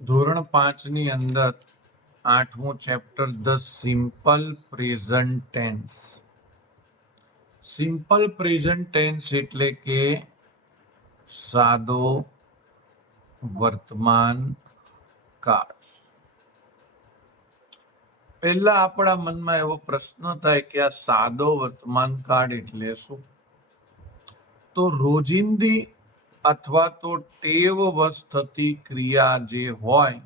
ધોરણ 5 ની અંદર 8મું chapter the simple present tense. Simple present tense એટલે કે સાદો વર્તમાન કાળ. પહેલા આપણા મનમાં એવો પ્રશ્ન થાય કે આ સાદો વર્તમાન કાળ એટલે શું? તો રોજિંદી અથવા તો ટેવવશ થતી ક્રિયા જે હોય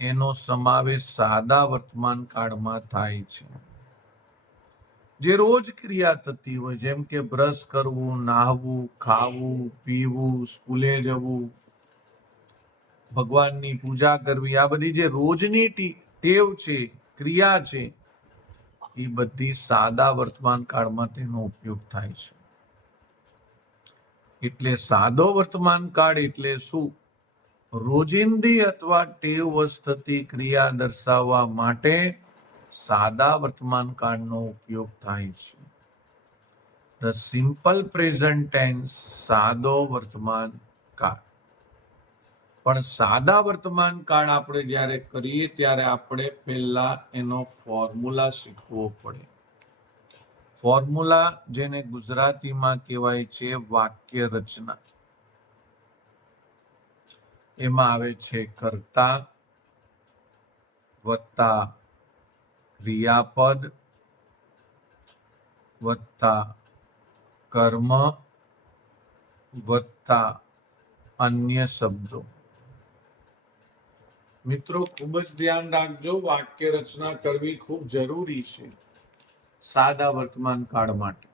એનો સમાવેશ સાદા વર્તમાન કાળમાં થાય છે. જે રોજ ક્રિયા થતી હોય, જેમ કે બ્રશ કરવું, નાહવું, ખાવું, પીવું, સ્કૂલે જવું, ભગવાનની પૂજા કરવી, આ બધી જે રોજની ટેવ છે, ક્રિયા છે, એ બધી સાદા વર્તમાન કાળમાં તેનો ઉપયોગ થાય છે. એટલે સાદો વર્તમાન કાળ એટલે શું? રોજિંદી અથવા ટેવવશ થતી ક્રિયા દર્શાવવા માટે સાદા વર્તમાન કાળનો ઉપયોગ થાય છે. ધ સિમ્પલ પ્રેઝન્ટ ટેન્સ, સાદો વર્તમાન કાળ. પણ સાદા વર્તમાન કાળ આપણે જ્યારે કરીએ ત્યારે આપણે પહેલા એનો ફોર્મ્યુલા શીખવો પડે. ફોર્મ્યુલા જેને ગુજરાતીમાં કહેવાય છે વાક્ય રચના. એમાં આવે છે કર્તા વત્તા ક્રિયાપદ વત્તા કર્મ વત્તા અન્ય શબ્દો. મિત્રો, ખૂબ જ ધ્યાન રાખજો, વાક્ય રચના કરવી ખૂબ જરૂરી છે સાદા વર્તમાન કાળ માટે.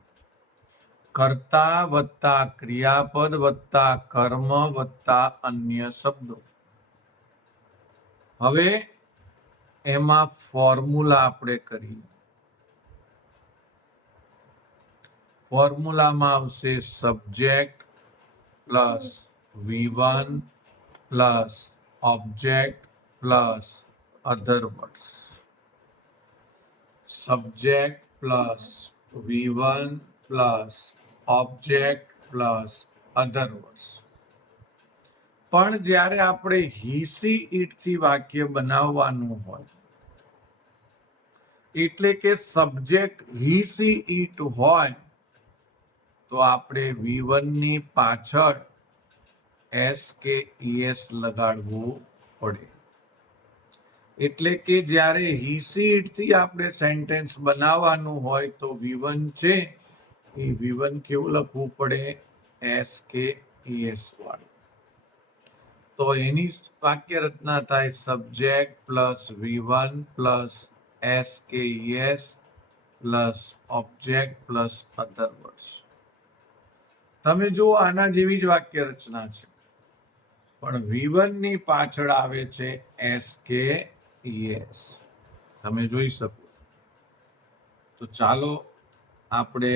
કર્તા વત્તા ક્રિયાપદ વત્તા કર્મ વત્તા અન્ય શબ્દો. હવે એમાં ફોર્મ્યુલા આપણે કરીએ. ફોર્મ્યુલામાં આવશે subject plus V1 plus object plus other words. Subject plus V1 plus object plus other words. પણ જ્યારે આપણે હી સી ઈટ થી વાક્ય બનાવવાનું હોય, એટલે કે સબ્જેક્ટ હી સી ઈટ હોય, તો આપણે V1 ની પાછળ એસ કે ઈએસ લગાડવું પડે. એટલે કે જ્યારે હી સી ઈટ થી આપણે સેન્ટેન્સ બનાવવાનું હોય તો V1 છે એ V1 કેવું લખવું પડે? એસ કે ઈએસ વાળું. તો એની વાક્ય રચના થાય subject plus V1 plus S કે ES plus object plus other words. તમે જુઓ, આના જેવી જ વાક્ય રચના છે, પણ V1 ની પાછળ આવે છે એસ કે ઈએસ. તમે જોઈ શકો છો. તો ચાલો આપણે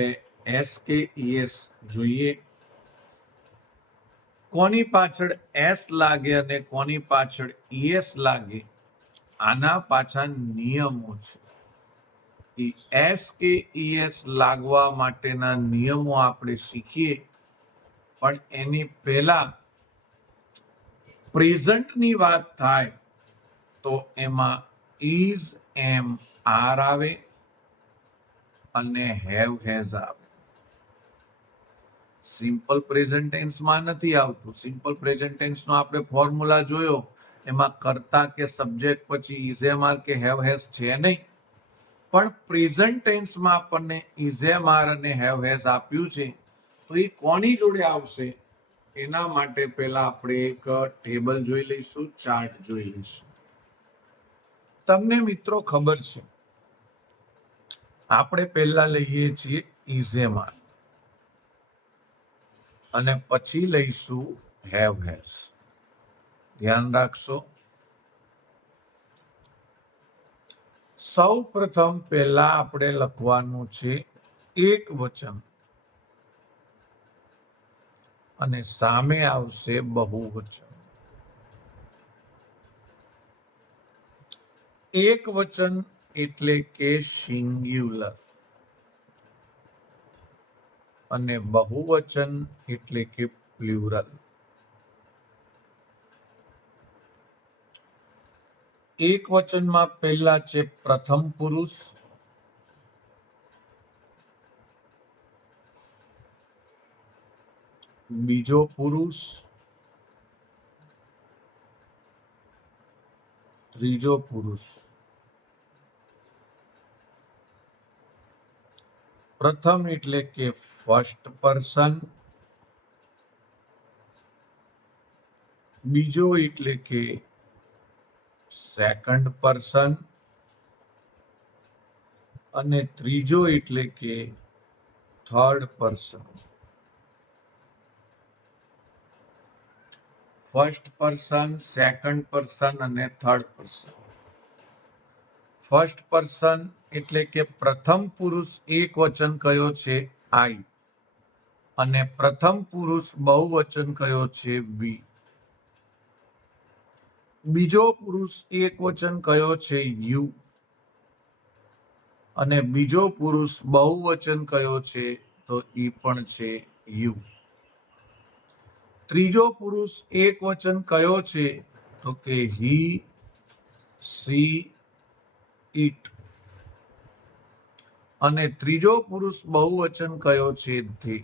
એસ કે ઈએસ જોઈએ. કોની પાછળ એસ લાગે અને કોની પાછળ ઈએસ લાગે, આના પાછા નિયમો છે. એસ કે ઈએસ લાગવા માટેના નિયમો આપણે શીખીએ. પણ એની પહેલા પ્રેઝન્ટની વાત થાય તો એમાં ઇઝ એમ આર આવે અને હેવ હેઝ આવે. સિમ્પલ પ્રેઝન્ટ ટેન્સમાં નથી આવતું. સિમ્પલ પ્રેઝન્ટ ટેન્સનો આપણે ફોર્મ્યુલા જોયો, એમાં કર્તા કે સબ્જેક્ટ પછી ઇઝ એમ આર કે હેવ હેઝ છે નહીં. પણ પ્રેઝન્ટ ટેન્સમાં આપણને ઇઝ એમ આર અને હેવ હેઝ આપ્યું છે, તો એ કોની જોડે આવશે? એના માટે પહેલા આપણે એક ટેબલ જોઈ લઈશું, ચાર્ટ જોઈ લઈશું. તમને મિત્રો ખબર છે, આપણે પહેલા લઈએ છીએ ઇઝ એમ આર અને પછી લઈશું હેવ હેઝ. ધ્યાન રાખશો. સૌ પ્રથમ પહેલા આપણે લખવાનું છે એક વચન અને સામે આવશે બહુવચન. એક વચન એટલે કે સિંગ્યુલર અને બહુવચન એટલે કે પ્લ્યુરલ. એક વચનમાં પહેલા છે પ્રથમ પુરુષ, બીજો પુરુષ, ત્રીજો પુરુષ. પ્રથમ એટલે કે ફર્સ્ટ પર્સન, બીજો એટલે કે સેકન્ડ પર્સન અને ત્રીજો એટલે કે third person. First person, second person અને થર્ડ પર્સન. ફર્સ્ટ પર્સન એટલે કે પ્રથમ પુરુષ એક વચન કયો છે આઈ અને પ્રથમ પુરુષ બહુવચન કયો છે વી. બીજો પુરુષ એક વચન કયો છે યુ અને બીજો પુરુષ બહુવચન કયો છે તો ઈ પણ છે યુ. ત્રીજો પુરુષ એક વચન કયો છે તો કે હી, સી, ઇટ અને ત્રીજો પુરુષ બહુવચન કયો છે ધે.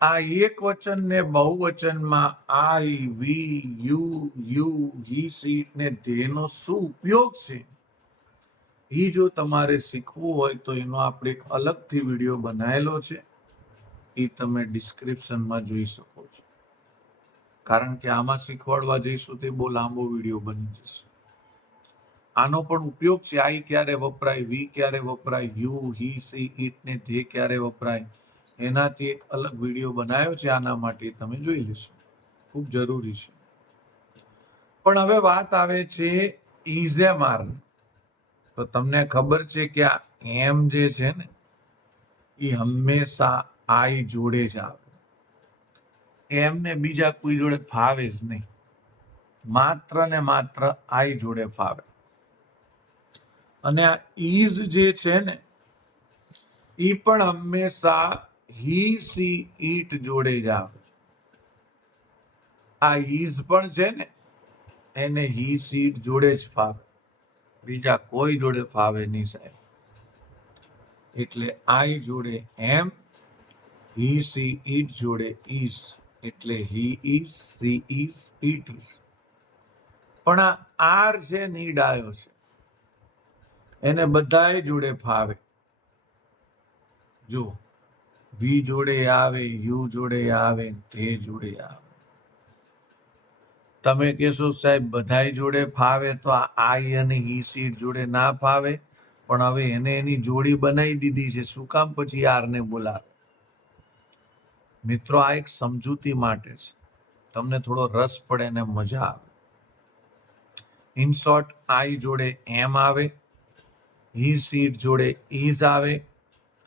આ એક વચન ને બહુવચનમાં આઈ, વી, યુ, હી, સી ને ધેનો શું ઉપયોગ છે એ જો તમારે શીખવું હોય તો એનો આપણે એક અલગથી વિડીયો બનાવેલો છે, એ તમે ડિસ્ક્રિપ્શનમાં જોઈ શકો છો. કારણ કે આમાં શીખવાડવા જઈશું તે બહુ લાંબો વિડીયો બની જશે. આનો પણ ઉપયોગ છે, આઈ ક્યારે વપરાય, વી ક્યારે વપરાય, યુ, હી, સી, ઇટ ને ધે ક્યારે વપરાય, એનાથી એક અલગ વિડીયો બનાવ્યો છે આના માટે, તમે જોઈ લેશો. ખૂબ જરૂરી છે. પણ હવે વાત આવે છે ઇઝેમાર. તો તમને ખબર છે કે આ એમ જે છે ને એ હંમેશા આઈ જોડે જ આવે. એમને બીજા કોઈ જોડે ફાવે જ નહીં, માત્ર ને માત્ર આઈ જોડે ફાવે. અને આ ઇઝ જે છે ને એ પણ હંમેશા હી, સી, ઇટ જોડે જ આવે. આ ઇઝ પણ છે ને એને હી, સી, ઇટ જોડે જ ફાવે, બીજા કોઈ જોડે ફાવે નહીં સાહેબ. એટલે આઈ જોડે એમ, હી, સી, ઇટ જોડે ઇઝ, એટલે હી is, she is, it is. પણ આ આર છે ને ઈ ડાયો છે, એને બધાય જોડે ફાવે. જો વી જોડે આવે, યુ જોડે આવે, તે જોડે આવે. તમે કહેશો સાહેબ બધાય જોડે ફાવે તો આ આઈ અને હી, સી, ઇટ જોડે ના ફાવે. પણ હવે એને એની જોડી બનાવી દીધી છે, શું કામ પછી આરને બોલાવે? મિત્રો આ એક સમજૂતી માટે છે, તમને થોડો રસ પડે ને મજા આવે. ઇન શોર્ટ, આઈ જોડે એમ આવે, હી, સી, ઇટ જોડે ઇઝ આવે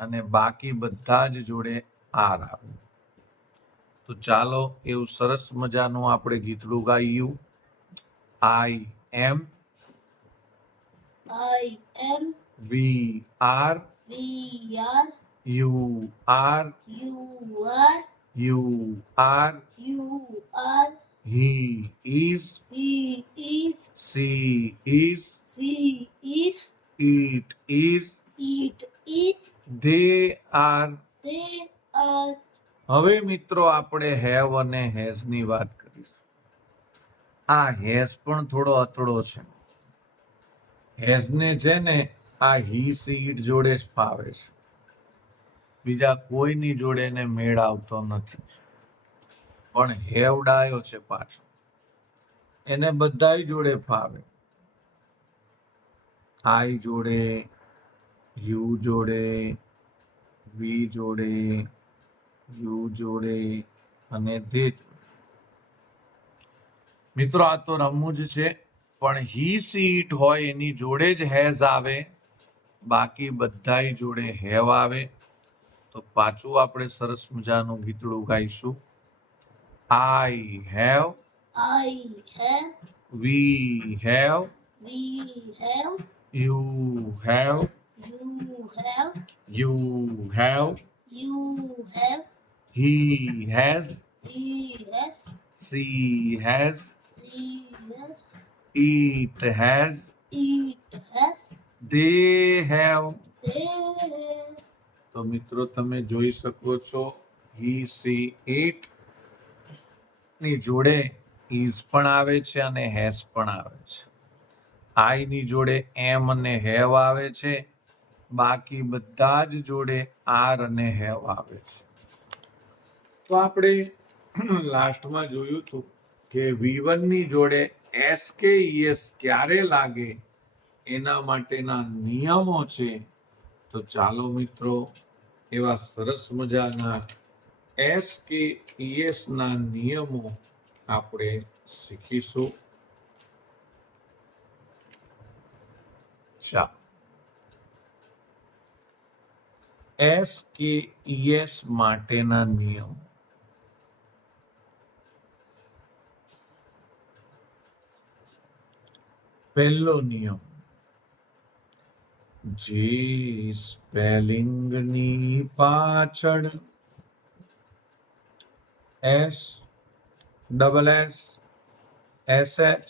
અને બાકી બધા જ જોડે આર આવે. તો ચાલો એવું સરસ મજાનું આપણે ગીતડું ગાયું. I am, we are, you are, he is, she is, it is, they are. હવે મિત્રો આપણે હેવ અને હેઝ ની વાત કરીશું. આ હેઝ પણ થોડો અતડો છે. હેઝ ને છે ને આ હી, સી, ઇટ જોડે જ ફાવે છે, બીજા કોઈની જોડે એને મેળ આવતો નથી. પણ હેવ ડાયો છે પાછો, એને બધાય જોડે ફાવે. આઈ જોડે, યુ જોડે, વી જોડે, યુ જોડે અને ધે જોડે. મિત્રો આ તો રમૂજ છે, પણ હી, સી, ઇટ હોય એની જોડે જ હેઝ આવે, બાકી બધાય જોડે હેવ આવે. તો પાછું આપણે સરસ મજાનું ગીતડું ગાઈશું. I have, we have, you have, you have, he has, she has, It has. It has. They have. They have. તો મિત્રો તમે જોઈ શકો છો he, she, it ની જોડે is પણ આવે છે અને has પણ આવે છે. I ની જોડે am અને have આવે છે. બાકી બધા જ જોડે are અને have આવે છે. તો આપણે લાસ્ટમાં જોયું હતું કે V1 ની જોડે S કે ES ક્યારે લાગે એના માટેના નિયમો છે. તો ચાલો મિત્રો એવા સરસ મજાના S કે ES ના નિયમો આપણે શીખીશું. ચાલો S કે ES માટેના નિયમો. પહેલો નિયમ, જે સ્પેલિંગની પાછળ S, double S, SH,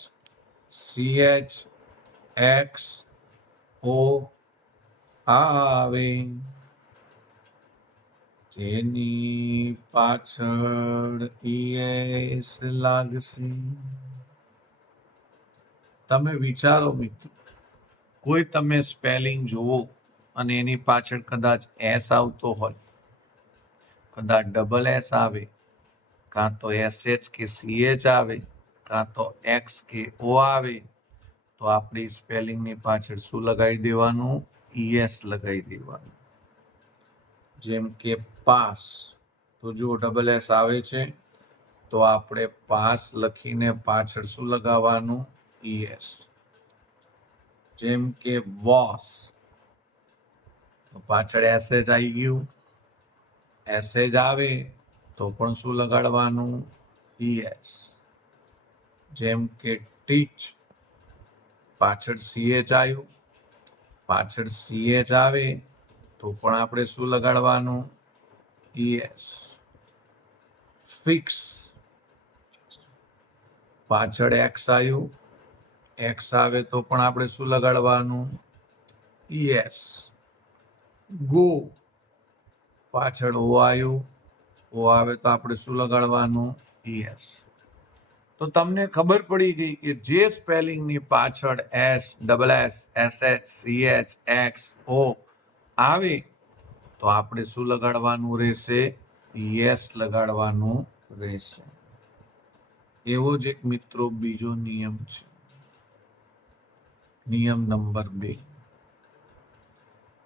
CH, X, O આવે તેની પાછળ ES લાગશે. તમે વિચારો મિત્રો, કોઈ તમે સ્પેલિંગ જુઓ અને એની પાછળ કદાચ S આવતો હોય, કદાચ ડબલ S આવે, કાં તો SH કે CH આવે, કાં તો X કે O આવે, તો આપણી સ્પેલિંગની પાછળ શું લગાવી દેવાનું? ES લગાવી દેવાનું. જેમ કે પાસ, તો જો ડબલ S આવે છે તો આપણે પાસ લખીને પાછળ શું લગાવવાનું? ES. જેમ કે વોસ, તો પાછળ SH આવી ગયું, SH આવે તો પણ શું લગાડવાનું? ES. જેમ કે ટીચ, પાછળ CH આવ્યું, પાછળ CH આવે તો પણ આપણે શું લગાડવાનું? ES. ફિક્સ, પાછળ X આવ્યું, X આવે તો પણ આપણે શું લગાડવાનું? ES. ગો, પાછળ O આવ્યું, O આવે તો આપણે શું લગાડવાનું? ES. તો તમને ખબર પડી ગઈ કે જે સ્પેલિંગની પાછળ S, double S, SH, CH, X, O આવે તો આપણે શું લગાડવાનું રહેશે? ES લગાડવાનું રહેશે. એવો જ એક મિત્રો બીજો નિયમ છે, નિયમ નંબર 2,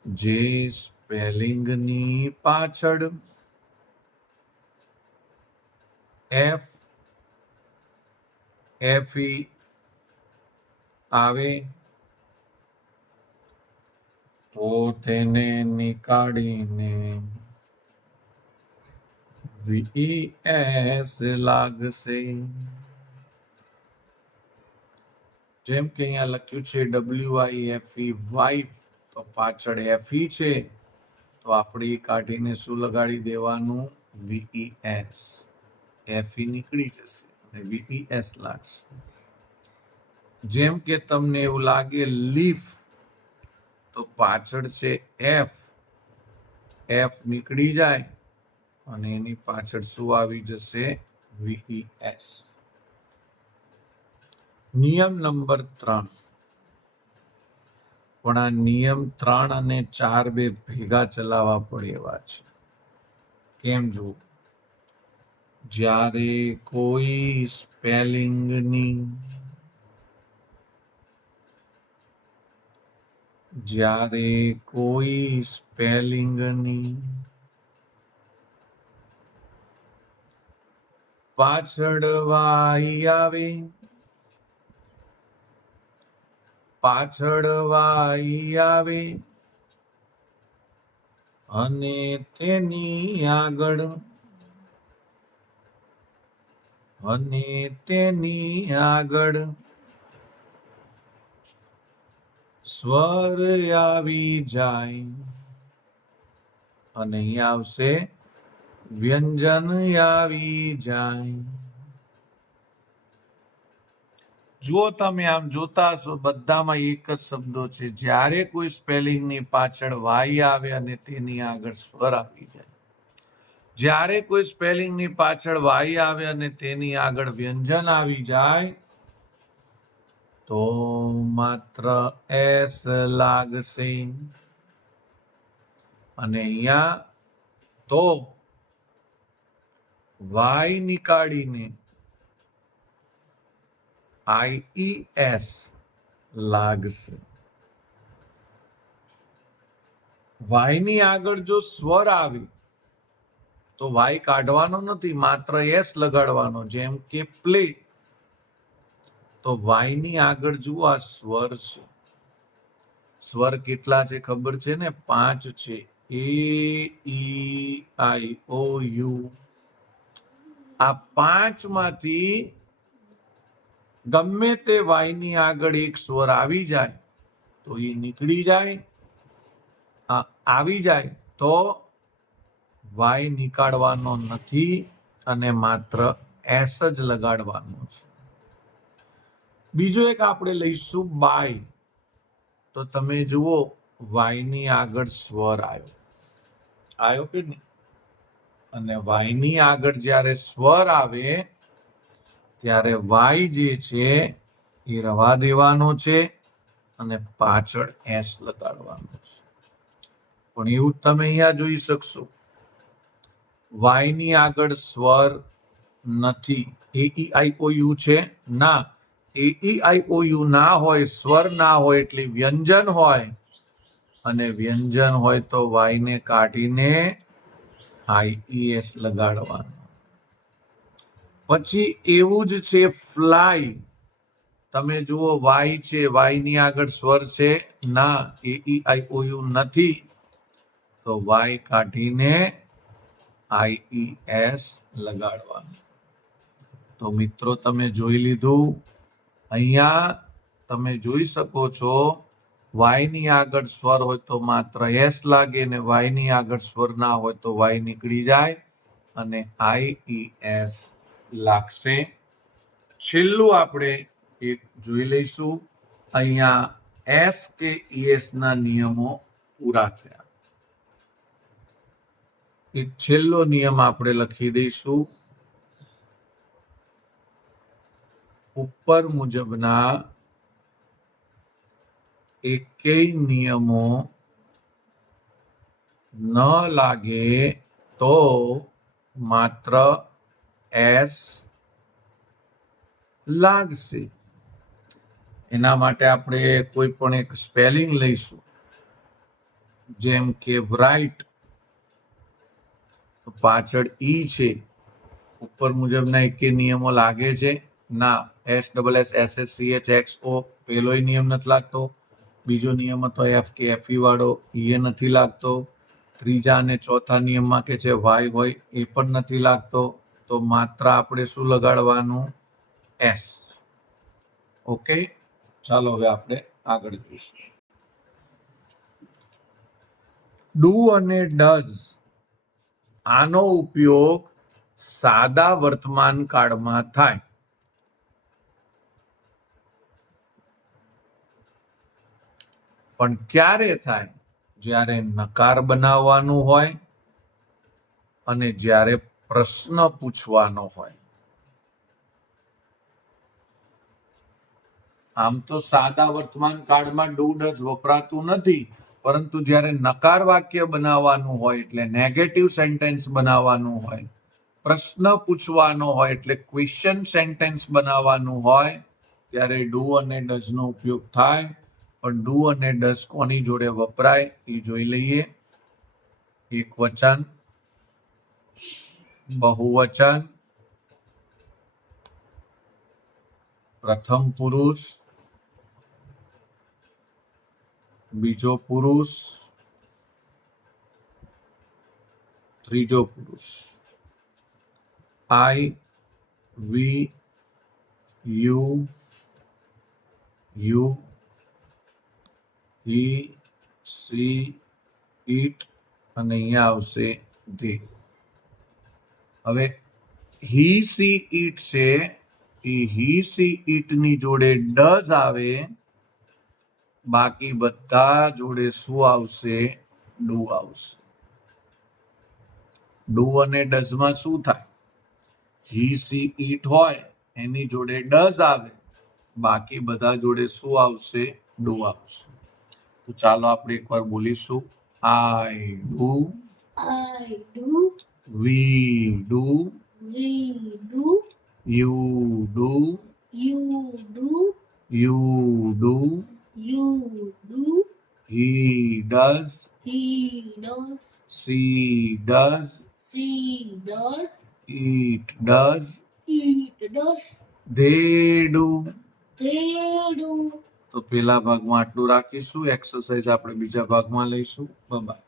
જે સ્પેલિંગની પાછળ F, FE આવે તો તેને નીકાળીને VES લાગશે. જેમ કે અહીંયા લખ્યું છે WIFE, વાઇફ, તો પાછળ FE છે તો આપણે એ કાઢીને શું લગાડી દેવાનું? VES. FE નીકળી જશે અને VES લાગશે. જેમ કે તમને એવું લાગે લીફ, તો પાછળ છે F, F નીકળી જાય અને એની પાછળ શું આવી જશે? VES. નિયમ નંબર 3, પણ આ નિયમ 3 અને 4 બે ભેગા ચલાવવા પડે એવા છે. કેમ? જો જ્યારે કોઈ સ્પેલિંગની પાછળ વાઈ આવે, અને તેની આગળ સ્વર આવી જાય અને અહીં આવશે વ્યંજન આવી જાય. જો તમે આમ જોતા હશો બધામાં એક જ શબ્દો છે. જ્યારે કોઈ સ્પેલિંગની પાછળ વાય આવે અને તેની આગળ સ્વર આવી જાય, જ્યારે કોઈ સ્પેલિંગની પાછળ વાય આવે અને તેની આગળ વ્યંજન આવી જાય તો માત્ર એસ લાગશે. અને અહીંયા તો વાય નીકાળીને IES લાગશે. વાયની આગળ જો સ્વર આવે તો વાય કાઢવાનો નથી, માત્ર એસ લગાડવાનો. જેમ કે પ્લે, તો વાયની આગળ જુઓ આ સ્વર છે. સ્વર કેટલા છે ખબર છે ને? 5 છે. AEIOU. આ 5 માંથી ગમે તે વાયની આગળ એક સ્વર આવી જાય તો એ નીકળી જાય. આવી જાય તો વાય નીકાળવાનો નથી અને માત્ર એસ જ લગાડવાનો છે. બીજો એક આપણે લઈશું બાય. તો તમે જુઓ વાયની આગળ સ્વર આવ્યો કે નહીં? અને વાયની આગળ જ્યારે સ્વર આવે ત્યારે વાય જે છે એ રવા દેવાનો છે અને પાછળ એસ લગાડવાનો છે. પણ એવું તમે અહીંયા જોઈ શકશો, વાયની આગળ સ્વર નથી. AEIOU છે ના. AEIOU ના હોય, સ્વર ના હોય એટલે વ્યંજન હોય, અને વ્યંજન હોય તો વાયને કાઢીને IES લગાડવાનું. પછી એવું જ છે ફ્લાય. તમે જુઓ વાય છે, વાયની આગળ સ્વર છે ના, AEIOU નથી, તો વાય કાઢીને IES લગાડવાનું. તો મિત્રો તમે જોઈ લીધું. અહીંયા તમે જોઈ શકો છો વાયની આગળ સ્વર હોય તો માત્ર એસ લાગે, ને વાયની આગળ સ્વર ના હોય તો વાય નીકળી જાય અને IES લાગશે. છેલ્લું આપણે એક જોઈ લઈશું. અહીંયા એસ કે ES ના નિયમો પૂરા થયા. એક છેલ્લો નિયમ આપણે લખી દઈશું. ઉપર મુજબના એકેય નિયમો ન લાગે તો માત્ર એસ લાગશે. એના માટે આપણે કોઈ પણ એક સ્પેલિંગ લઈશું. જેમ કે બ્રાઇટ, તો પાછળ ઈ છે. ઉપર મુજબના એકે નિયમો લાગે છે ના. SSSSCHXO પહેલોય નિયમ નથી લાગતો. બીજો નિયમ હતો FKFE વાળો, એ નથી લાગતો. ત્રીજા અને ચોથા નિયમમાં કે છે વાય હોય, એ પણ નથી લાગતો. તો માત્ર આપણે શું લગાડવાનું? એસ. ઓકે, ચાલો હવે આપણે આગળ જોઈશું. ડુ અને ડઝ, આનો ઉપયોગ સાદા વર્તમાન કાળમાં થાય. પણ ક્યારે થાય? જ્યારે નકાર બનાવવાનું હોય અને જ્યારે પ્રશ્ન પૂછવાનો હોય. આમ તો સાદા વર્તમાન કાળમાં ડુ ડઝ વપરાતું નથી, પરંતુ જ્યારે નકાર વાક્ય બનાવવાનું હોય એટલે નેગેટિવ સેન્ટેન્સ બનાવવાનું હોય, પ્રશ્ન પૂછવાનો હોય એટલે ક્વેશ્ચન સેન્ટેન્સ બનાવવાનું હોય, ત્યારે ડુ અને ડઝ નો ઉપયોગ થાય. પણ ડુ અને ડઝ કોની જોડે વપરાય એ જોઈ લઈએ. એક વચન, બહુવચન, પ્રથમ પુરુષ, બીજો પુરુષ, ત્રીજો પુરુષ. I, we, you, he, she, it, અને અહીંયા આવશે they. હવે he, she, it છે એ હી સી ઈટ ની જોડે ડઝ આવે, બાકી બધા જોડે શું આવશે? ડુ આવશે. ડુ અને ડઝ માં શું થાય? હી સી ઈટ હોય એની જોડે ડઝ આવે, બાકી બધા જોડે શું આવશે? ડુ આવશે. તો ચાલો આપણે એકવાર બોલીશું. I do, I do. We do, We do. You do, You do. You do, You do. He does, He does. She does, She does. It does, It does. They do. They do. તો પેલા ભાગમાં આટલું રાખીશું. Exercise આપણે બીજા ભાગમાં લઈશું. By.